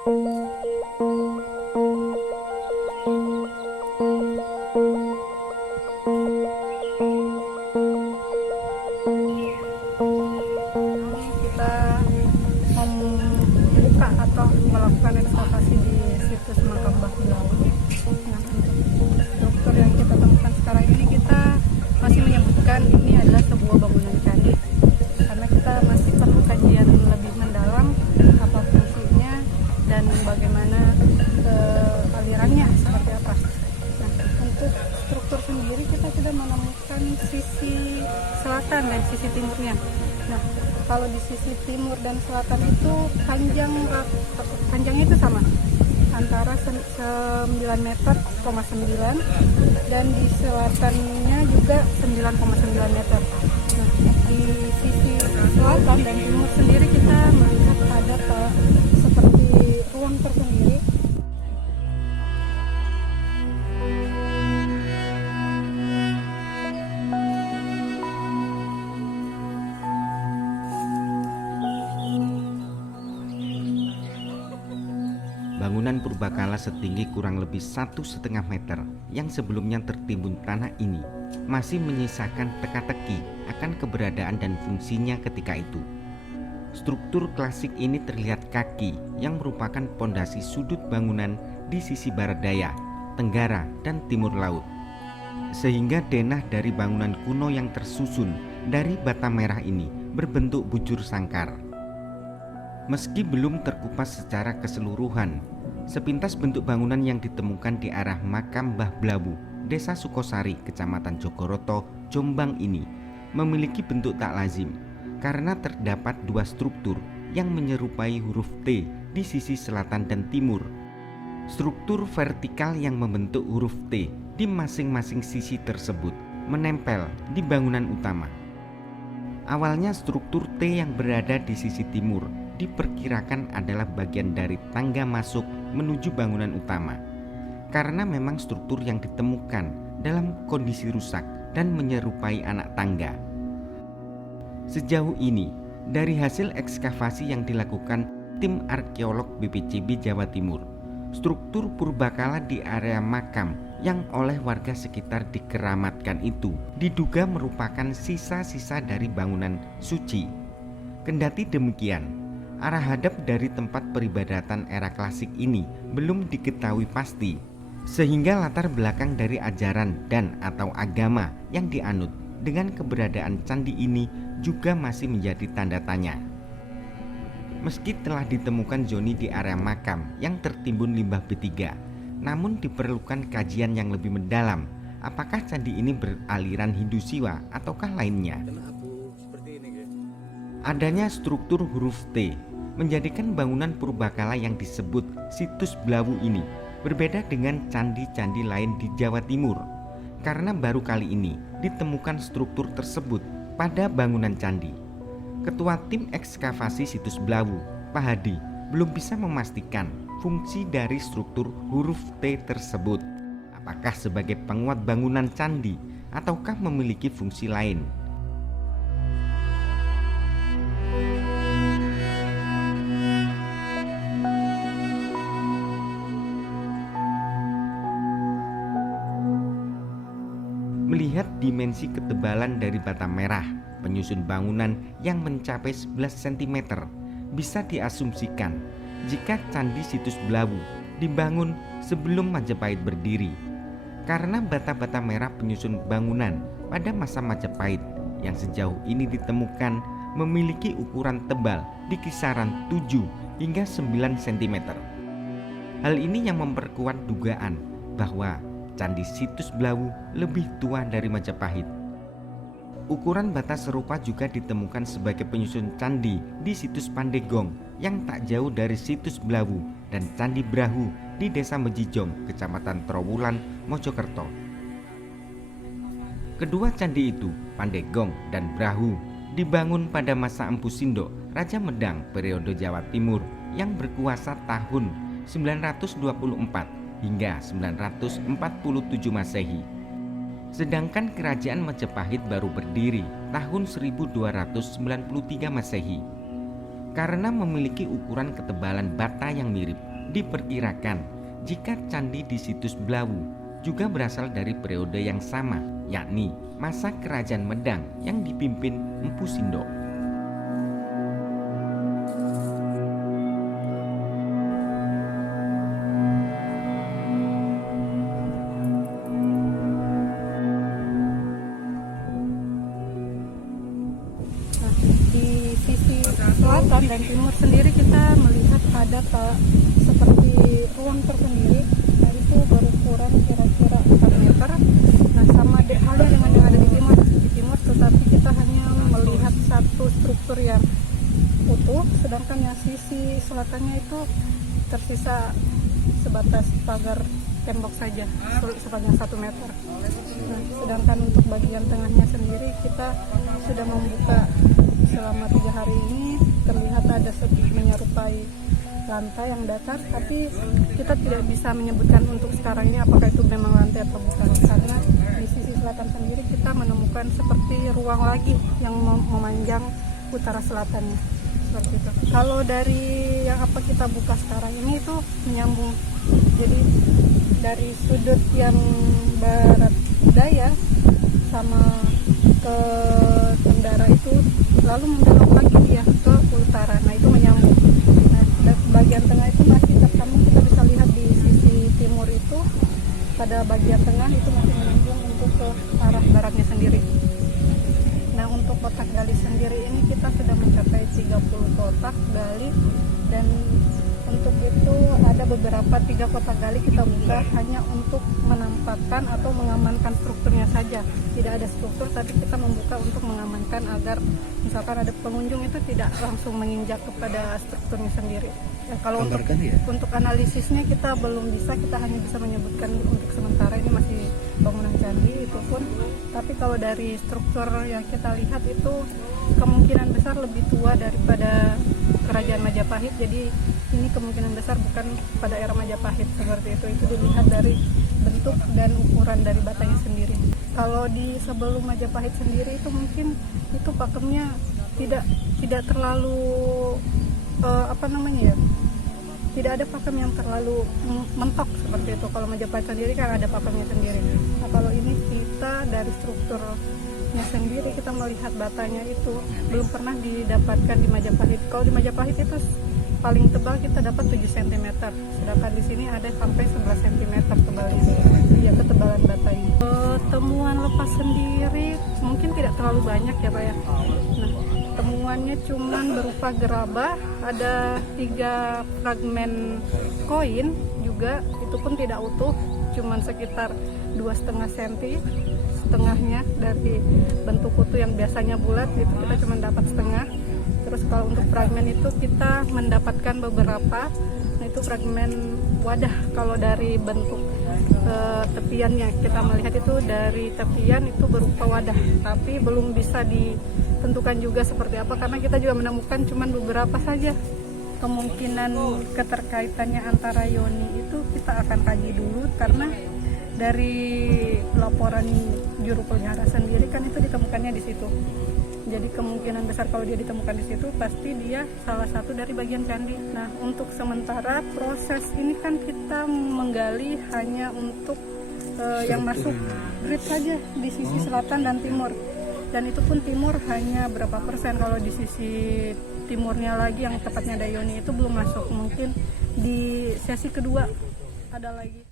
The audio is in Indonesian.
Kita membuka atau melakukan ekskavasi di situs makam Mbah Blau. Nah, untuk struktur yang kita temukan sekarang ini, kita masih menyebutkan ini adalah sebuah bangunan candi, karena kita masih perlu kajian lebih mendalam apa fungsinya dan bagaimana alirannya seperti apa. Nah, untuk struktur sendiri kita sudah menemukan sisi selatan dan sisi timurnya. Nah, kalau di sisi timur dan selatan itu panjangnya itu sama, antara 9 meter, 9, dan di selatannya juga 9,9 meter. Nah, di sisi selatan dan timur sendiri kita melihat ada seperti ruang tersendiri. Bangunan purbakala setinggi kurang lebih 1,5 meter yang sebelumnya tertimbun tanah ini masih menyisakan teka-teki akan keberadaan dan fungsinya ketika itu. Struktur klasik ini terlihat kaki yang merupakan pondasi sudut bangunan di sisi barat daya, tenggara, dan timur laut. Sehingga denah dari bangunan kuno yang tersusun dari bata merah ini berbentuk bujur sangkar. Meski belum terkupas secara keseluruhan, sepintas bentuk bangunan yang ditemukan di arah makam Mbah Blawu, Desa Sukosari, Kecamatan Jogoroto, Jombang ini memiliki bentuk tak lazim karena terdapat dua struktur yang menyerupai huruf T di sisi selatan dan timur. Struktur vertikal yang membentuk huruf T di masing-masing sisi tersebut menempel di bangunan utama. Awalnya struktur T yang berada di sisi timur diperkirakan adalah bagian dari tangga masuk menuju bangunan utama, karena memang struktur yang ditemukan dalam kondisi rusak dan menyerupai anak tangga. Sejauh ini, dari hasil ekskavasi yang dilakukan tim arkeolog BPCB Jawa Timur, struktur purbakala di area makam yang oleh warga sekitar dikeramatkan itu diduga merupakan sisa-sisa dari bangunan suci. Kendati demikian, arah hadap dari tempat peribadatan era klasik ini belum diketahui pasti, sehingga latar belakang dari ajaran dan atau agama yang dianut dengan keberadaan candi ini juga masih menjadi tanda tanya. Meski telah ditemukan zoni di area makam yang tertimbun limbah B3, namun diperlukan kajian yang lebih mendalam apakah candi ini beraliran Hindu Siwa ataukah lainnya. Adanya struktur huruf T menjadikan bangunan purbakala yang disebut situs Blawu ini berbeda dengan candi-candi lain di Jawa Timur, karena baru kali ini ditemukan struktur tersebut pada bangunan candi. Ketua tim ekskavasi situs Blawu, Pak Hadi, belum bisa memastikan fungsi dari struktur huruf T tersebut, apakah sebagai penguat bangunan candi ataukah memiliki fungsi lain. Melihat dimensi ketebalan dari bata merah penyusun bangunan yang mencapai 11 cm, bisa diasumsikan jika candi situs Blawu dibangun sebelum Majapahit berdiri, karena bata-bata merah penyusun bangunan pada masa Majapahit yang sejauh ini ditemukan memiliki ukuran tebal di kisaran 7 hingga 9 cm. Hal ini yang memperkuat dugaan bahwa candi situs Blawu lebih tua dari Majapahit. Ukuran bata serupa juga ditemukan sebagai penyusun candi di situs Pandegong yang tak jauh dari situs Blawu dan Candi Brahu di Desa Mejijong, Kecamatan Trowulan, Mojokerto. Kedua candi itu, Pandegong dan Brahu, dibangun pada masa Empu Sindok, Raja Medang periode Jawa Timur yang berkuasa tahun 924 hingga 947 Masehi. Sedangkan kerajaan Majapahit baru berdiri tahun 1293 Masehi. Karena memiliki ukuran ketebalan bata yang mirip, Diperkirakan jika candi di situs Blawu juga berasal dari periode yang sama, yakni masa Kerajaan Medang yang dipimpin Empu Sindok. Nah, di sisi selatan dan timur sendiri kita melihat ada seperti ruang tersendiri, nah itu berukuran kira-kira 4 meter. Nah sama halnya dengan yang ada di timur, tetapi kita hanya melihat satu struktur yang utuh, sedangkan yang sisi selatannya itu tersisa sebatas pagar tembok saja sepanjang 1 meter. Nah, sedangkan untuk bagian tengahnya sendiri kita sudah membuka selama 3 hari ini, terlihat ada menyerupai lantai yang datar, tapi kita tidak bisa menyebutkan untuk sekarang ini apakah itu memang lantai atau bukan, karena di sisi selatan sendiri kita menemukan seperti ruang lagi yang memanjang utara selatannya, seperti itu. Kalau dari yang apa kita buka sekarang ini itu menyambung, jadi dari sudut yang barat daya sama ke tenggara itu lalu membelok lagi dia ke utara, nah itu menyambung. Nah, bagian tengah itu masih tersambung, kita bisa lihat di sisi timur itu pada bagian tengah itu masih menyambung untuk ke arah baratnya sendiri. Nah, untuk kotak gali sendiri ini kita sudah mencapai 30 kotak gali, dan untuk itu ada beberapa 3 kotak gali kita buka hanya untuk menampakkan atau mengamankan strukturnya saja. Tidak ada struktur, tapi kita membuka untuk mengamankan agar misalkan ada pengunjung itu tidak langsung menginjak kepada strukturnya sendiri. Ya, kalau untuk analisisnya kita belum bisa, kita hanya bisa menyebutkan untuk sementara ini masih bangunan candi itu pun. Tapi kalau dari struktur yang kita lihat itu kemungkinan besar lebih tua daripada Kerajaan Majapahit, jadi ini kemungkinan besar bukan pada era Majapahit seperti itu. Itu dilihat dari bentuk dan ukuran dari batanya sendiri. Kalau di sebelum Majapahit sendiri itu mungkin itu pakemnya tidak terlalu tidak ada pakem yang terlalu mentok seperti itu. Kalau Majapahit sendiri kan ada pakemnya sendiri. Nah, kalau ini kita dari strukturnya sendiri kita melihat batanya itu belum pernah didapatkan di Majapahit. Kalau di Majapahit itu paling tebal kita dapat 7 cm, sedangkan di sini ada sampai 11 cm tebalnya, ya ketebalan batanya. Temuan lepas sendiri mungkin tidak terlalu banyak ya Pak ya. Nah, temuannya cuman berupa gerabah, ada 3 fragmen koin juga, itu pun tidak utuh, cuman sekitar 2,5 cm setengahnya dari bentuk utuh yang biasanya bulat, itu kita cuma dapat setengah. Terus kalau untuk fragmen itu kita mendapatkan beberapa, nah itu fragmen wadah. Kalau dari bentuk tepiannya kita melihat itu dari tepian itu berupa wadah, tapi belum bisa ditentukan juga seperti apa karena kita juga menemukan cuma beberapa saja. Kemungkinan keterkaitannya antara yoni itu kita akan kaji dulu, karena dari laporan juru pelihara sendiri kan itu ditemukannya di situ. Jadi kemungkinan besar kalau dia ditemukan di situ pasti dia salah satu dari bagian candi. Nah, untuk sementara proses ini kan kita menggali hanya untuk yang masuk grid saja di sisi selatan dan timur. Dan itu pun timur hanya berapa persen, kalau di sisi timurnya lagi yang tepatnya Dayoni itu belum masuk. Mungkin di sesi kedua ada lagi.